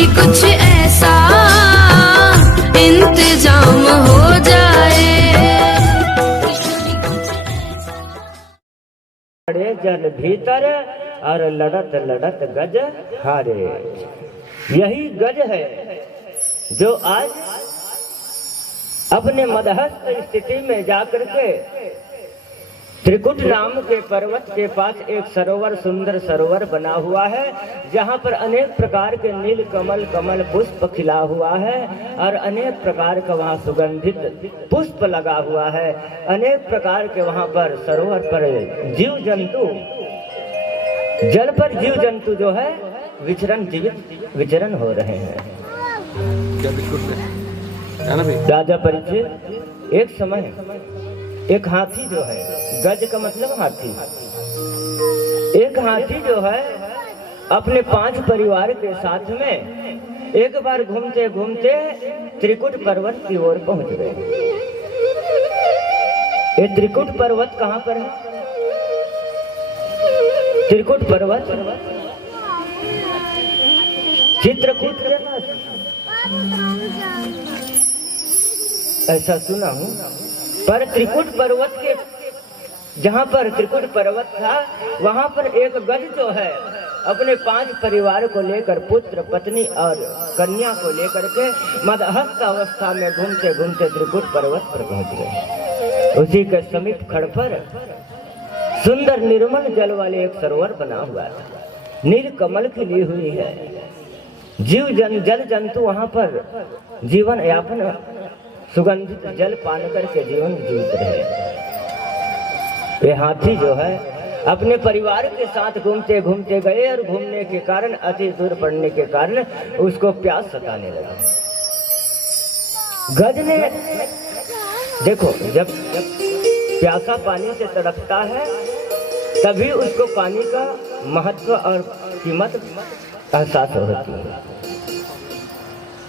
भी कुछ ऐसा इंतजाम हो जाए। जन भीतर और लड़त लड़त गज हारे। यही गज है जो आज अपने मदहस्त स्थिति में जाकर के त्रिकुट नाम के पर्वत के पास एक सरोवर, सुंदर सरोवर बना हुआ है, जहाँ पर अनेक प्रकार के नील कमल कमल पुष्प खिला हुआ है और अनेक प्रकार का वहाँ सुगंधित पुष्प लगा हुआ है। अनेक प्रकार के वहाँ पर सरोवर पर जीव जंतु, जल पर जीव जंतु जो है जीवित विचरण हो रहे हैं। राजा परिचय, एक समय एक हाथी जो है, गज का मतलब हाथी, एक हाथी जो है अपने 5 परिवार के साथ में एक बार घूमते घूमते त्रिकुट पर्वत की ओर पहुंच गए। ये त्रिकुट पर्वत कहाँ पर है? त्रिकुट पर्वत चित्रकूट के पास, ऐसा सुना हूँ। पर त्रिकुट पर्वत के, जहाँ पर त्रिकुट पर्वत था, वहाँ पर एक गज जो है अपने 5 परिवार को लेकर, पुत्र पत्नी और कन्या को लेकर के मदहस्त अवस्था में घूमते घूमते त्रिकुट पर्वत पर पहुँच गए। उसी के समीप खड़ पर सुंदर निर्मल जल वाले एक सरोवर बना हुआ था, नील कमल खिली हुई है। जल जंतु वहाँ पर जीवन यापन, सुगंधित जल पान करके जीवन जीवित रहे। ये हाथी जो है अपने परिवार के साथ घूमते घूमते गए और घूमने के कारण, अति दूर पड़ने के कारण उसको प्यास सताने लगा। गज ने देखो, जब प्यासा पानी से तड़पता है तभी उसको पानी का महत्व और कीमत एहसास होती है।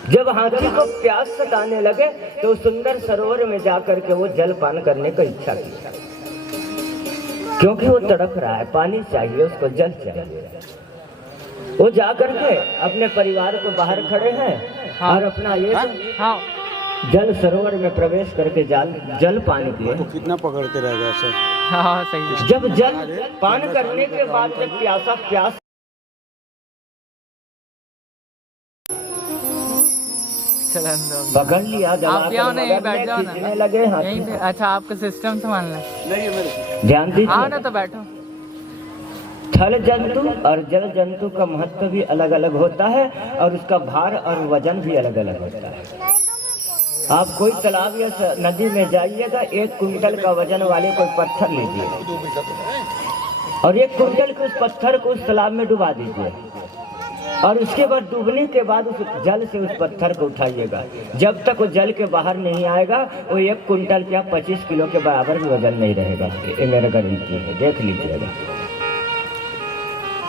जब हाथी को प्यास सताने लगे तो सुंदर सरोवर में जाकर के वो जल पान करने की इच्छा की, क्योंकि वो तड़प रहा है, पानी चाहिए उसको, जल चाहिए। वो जाकर के अपने परिवार को बाहर खड़े हैं और अपना ये जल सरोवर में प्रवेश करके जल पानी पिए। तो कितना पकड़ते रह गया सर? हाँ सही। जब जल पान करने के बाद जब प्यास पकड़ लिया, आप यहाँ नहीं बैठ जाओ ना, लगे यहीं पे। अच्छा, आपका सिस्टम संभालना है, ध्यान दीजिए। हाँ ना, तो बैठो। थल जंतु और जल जंतु का महत्व भी अलग अलग होता है और उसका भार और वजन भी अलग अलग होता है। आप कोई तालाब या नदी में जाइएगा, 1 कुंटल का वजन वाले कोई पत्थर लीजिए और 1 कुंटल के उस पत्थर को उस तालाब में डुबा दीजिए और उसके बाद डूबने के बाद उस जल से उस पत्थर को उठाइएगा। जब तक वो जल के बाहर नहीं आएगा वो 1 कुंटल क्या 25 किलो के बराबर भी वजन नहीं रहेगा। ये मेरा गारंटी है, देख लीजिएगा।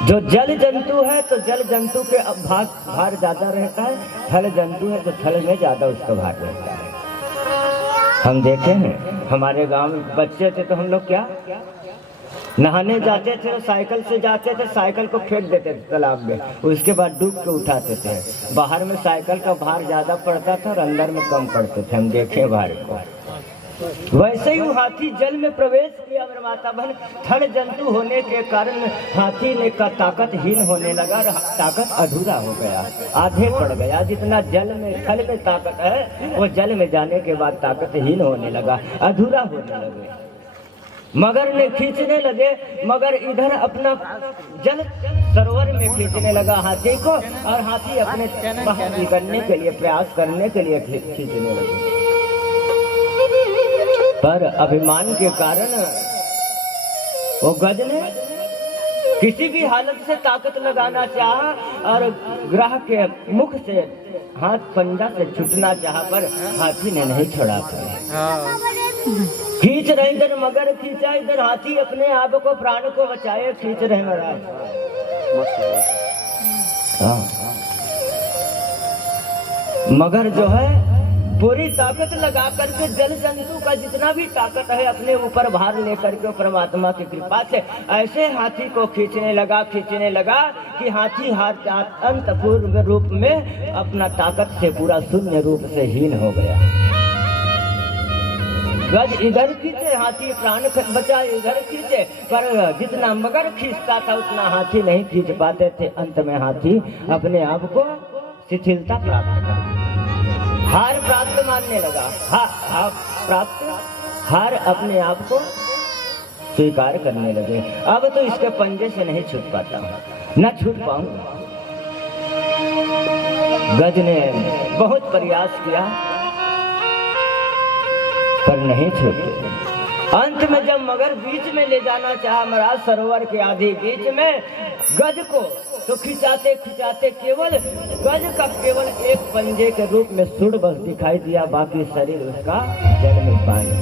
जो जल जंतु है तो जल जंतु के भार ज्यादा रहता है, थल जंतु है तो थल में ज्यादा उसका भार रहता है। हम देखे हैं, हमारे गांव में बच्चे थे तो हम लोग क्या नहाने जाते थे, साइकिल से जाते थे, साइकिल को फेंक देते थे तालाब में, उसके बाद डूब के उठाते थे। बाहर में साइकिल का भार ज्यादा पड़ता था और अंदर में कम पड़ते थे, हम देखे भार को। वैसे ही वो हाथी जल में प्रवेश किया मेरे माता बहन। थल जंतु होने के कारण हाथी ने का ताकतहीन होने लगा, ताकत अधूरा हो गया, आधे पड़ गया। जितना जल में थल में ताकत है वो जल में जाने के बाद ताकतहीन होने लगा, अधूरा होने लगे। मगर ने खींचने लगे, मगर इधर अपना जल सरोवर में खींचने लगा हाथी को, और हाथी अपने बाहर निकलने के लिए प्रयास करने के लिए खींचने लगे। पर अभिमान के कारण वो गज ने किसी भी हालत से ताकत लगाना चाहा और ग्रह के मुख से हाथ पंजा से छूटना चाहा, पर हाथी ने नहीं छोड़ा पाया। खींच रहे इधर मगर खींचा इधर, हाथी अपने आप को प्राण को बचाए खींच रहे महाराज। मगर जो है पूरी ताकत लगा करके जल जंतु का जितना भी ताकत है अपने ऊपर भार लेकर के परमात्मा की कृपा से ऐसे हाथी को खींचने लगा कि हाथी अंत पूर्व रूप में अपना ताकत से पूरा शून्य रूप से हीन हो गया। गज इधर खींचे हाथी प्राण बचा, इधर खींचे, पर जितना मगर खींचता था उतना हाथी नहीं खींच पाते थे। अंत में हाथी अपने आप को शिथिलता प्राप्त कर, हार प्राप्त मानने लगा। हार अपने आप को स्वीकार करने लगे। अब तो इसके पंजे से नहीं छूट पाता हूँ, न छूट पाऊंगा। गज ने बहुत प्रयास किया पर नहीं छूटे। अंत में जब मगर बीच में ले जाना चाहा, महाराज सरोवर के आधे बीच में गज को तो खिंचाते केवल गज का केवल एक पंजे के रूप में सुर बस दिखाई दिया, बाकी शरीर उसका जल में पानी।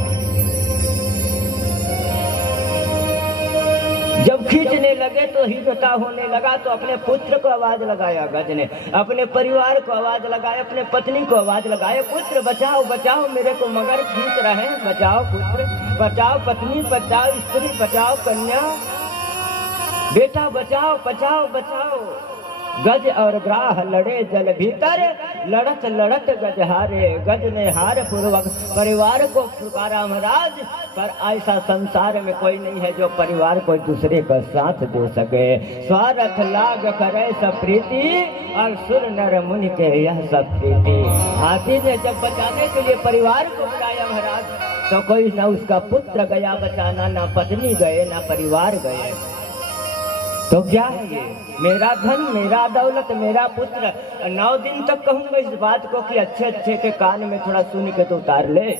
जब खींचने लगे तो हीनता होने लगा, तो अपने पुत्र को आवाज लगाया गज ने, अपने परिवार को आवाज लगाया, अपने पत्नी को आवाज लगाया, पुत्र बचाओ बचाओ, मेरे को मगर खींच रहे हैं, बचाओ पुत्र बचाओ, पत्नी बचाओ, स्त्री बचाओ, कन्या बेटा बचाओ बचाओ बचाओ। गज और ग्राह लड़े जल भीतर, लड़त गज हारे। गज ने हार पूर्वक परिवार को पुकारा महाराज, पर ऐसा संसार में कोई नहीं है जो परिवार को दूसरे का साथ दे सके। स्वार्थ लाग करे सब प्रीति, और सुर नर मुनि के यह सब प्रीति। हाथी ने जब बचाने के लिए परिवार को बुलाया महाराज, तो कोई न उसका पुत्र गया बचाना, न पत्नी गए, न परिवार गए। तो क्या है ये? मेरा धन, मेरा दौलत, मेरा पुत्र। 9 दिन तक कहूंगा इस बात को कि अच्छे के कान में थोड़ा सुन के तो उतार ले।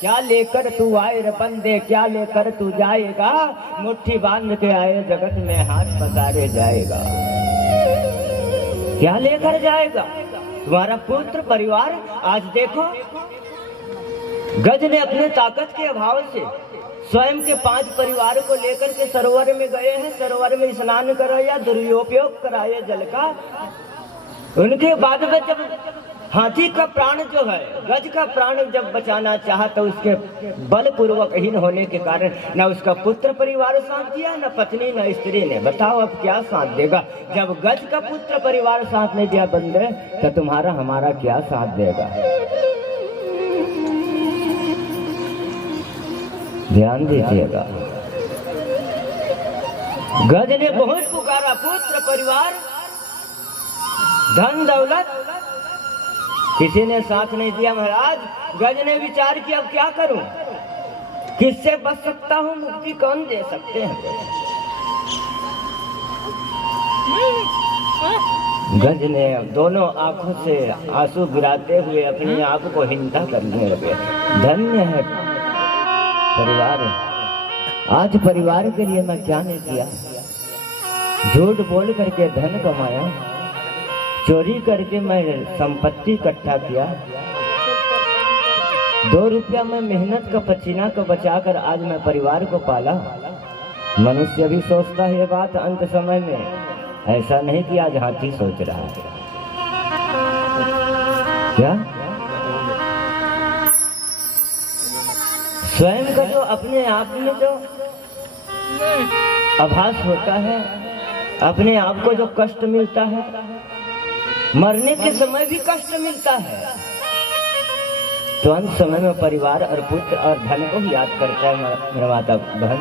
क्या लेकर तू आए रे बंदे, क्या लेकर तू जाएगा, मुट्ठी बांध के आए जगत में हाथ पसारे जाएगा। क्या लेकर जाएगा तुम्हारा पुत्र परिवार? आज देखो गज ने अपने ताकत के अभाव से स्वयं के 5 परिवार को लेकर के सरोवर में गए हैं, सरोवर में स्नान कराया, दुरुपयोग कराया जल का। उनके बाद में जब हाथी का प्राण जो है, गज का प्राण जब बचाना चाहा, तो उसके बलपूर्वक हीन होने के कारण न उसका पुत्र परिवार साथ दिया, न पत्नी न स्त्री ने। बताओ अब क्या साथ देगा? जब गज का पुत्र परिवार साथ नहीं दिया बंदे, तो तुम्हारा हमारा क्या साथ देगा? ध्यान दीजिएगा। गज ने बहुत पुकारा, पुत्र परिवार धन दौलत, किसी ने साथ नहीं दिया महाराज। गज ने विचार किया अब क्या करूं, किससे बच सकता हूं, मुक्ति कौन दे सकते हैं? गज ने दोनों आंखों से आंसू गिराते हुए अपने आप को हिंसा करने लगे। धन्य है परिवार, आज परिवार के लिए मैं क्या नहीं किया। झूठ बोल करके धन कमाया, चोरी करके मैं संपत्ति इकट्ठा किया, 2 रुपया में मेहनत का पसीना को बचाकर आज मैं परिवार को पाला। मनुष्य भी सोचता है ये बात अंत समय में, ऐसा नहीं कि आज हाथी सोच रहा है। क्या स्वयं का जो अपने आप में जो आभास होता है, अपने आप को जो कष्ट मिलता है, मरने के समय भी कष्ट मिलता है, तो अंत समय में परिवार और पुत्र और धन को याद करता है मेरा माता बहन।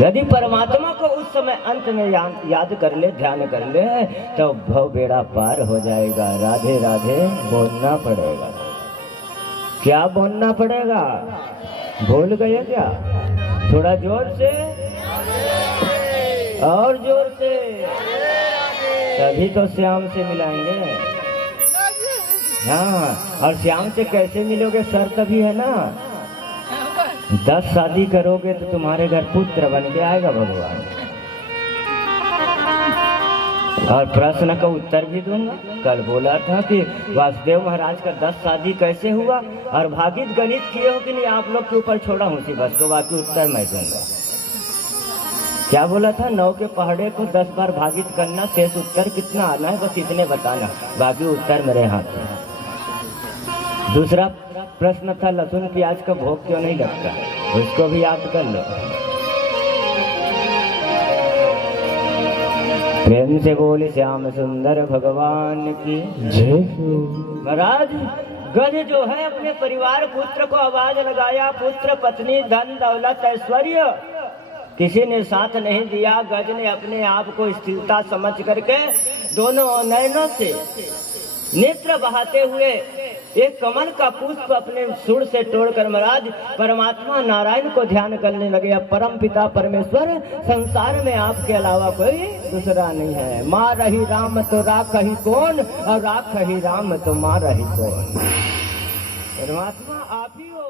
यदि परमात्मा को उस समय अंत में याद कर ले, ध्यान कर ले, तो भव बेड़ा पार हो जाएगा। राधे राधे बोलना पड़ेगा। क्या बोलना पड़ेगा? भूल गए क्या? थोड़ा जोर से और जोर से, तभी तो श्याम से मिलाएंगे। हाँ, और श्याम से कैसे मिलोगे? शर्त भी है ना, 10 शादी करोगे तो तुम्हारे घर पुत्र बन के आएगा भगवान। और प्रश्न का उत्तर भी दूंगा। कल बोला था कि वासुदेव महाराज का 10 शादी कैसे हुआ, और भागित गणित किए हो कि नहीं, आप लोग के ऊपर छोड़ा हूँ सी बस को, बाकी उत्तर मैं दूंगा। क्या बोला था? 9 के पहाड़े को 10 बार भागित करना, शेष उत्तर कितना आना है बस इतने बताना, बाकी उत्तर मेरे हाथ में। दूसरा प्रश्न था लहसुन प्याज का भोग क्यों नहीं लगता, उसको भी याद कर लो। प्रेम से बोले श्याम सुंदर भगवान की जय। महाराज गज जो है अपने परिवार पुत्र को आवाज लगाया, पुत्र पत्नी धन दौलत ऐश्वर्य किसी ने साथ नहीं दिया। गज ने अपने आप को स्थिरता समझ करके दोनों नयनों से नेत्र बहाते हुए एक कमल का पुष्प अपने सुर से तोड़कर महाराज परमात्मा नारायण को ध्यान करने लगे। अब परम पिता परमेश्वर संसार में आपके अलावा कोई दूसरा नहीं है। माँ रही राम तो राख ही कौन, और राख ही राम तो माँ रही कौन। परमात्मा आप ही हो।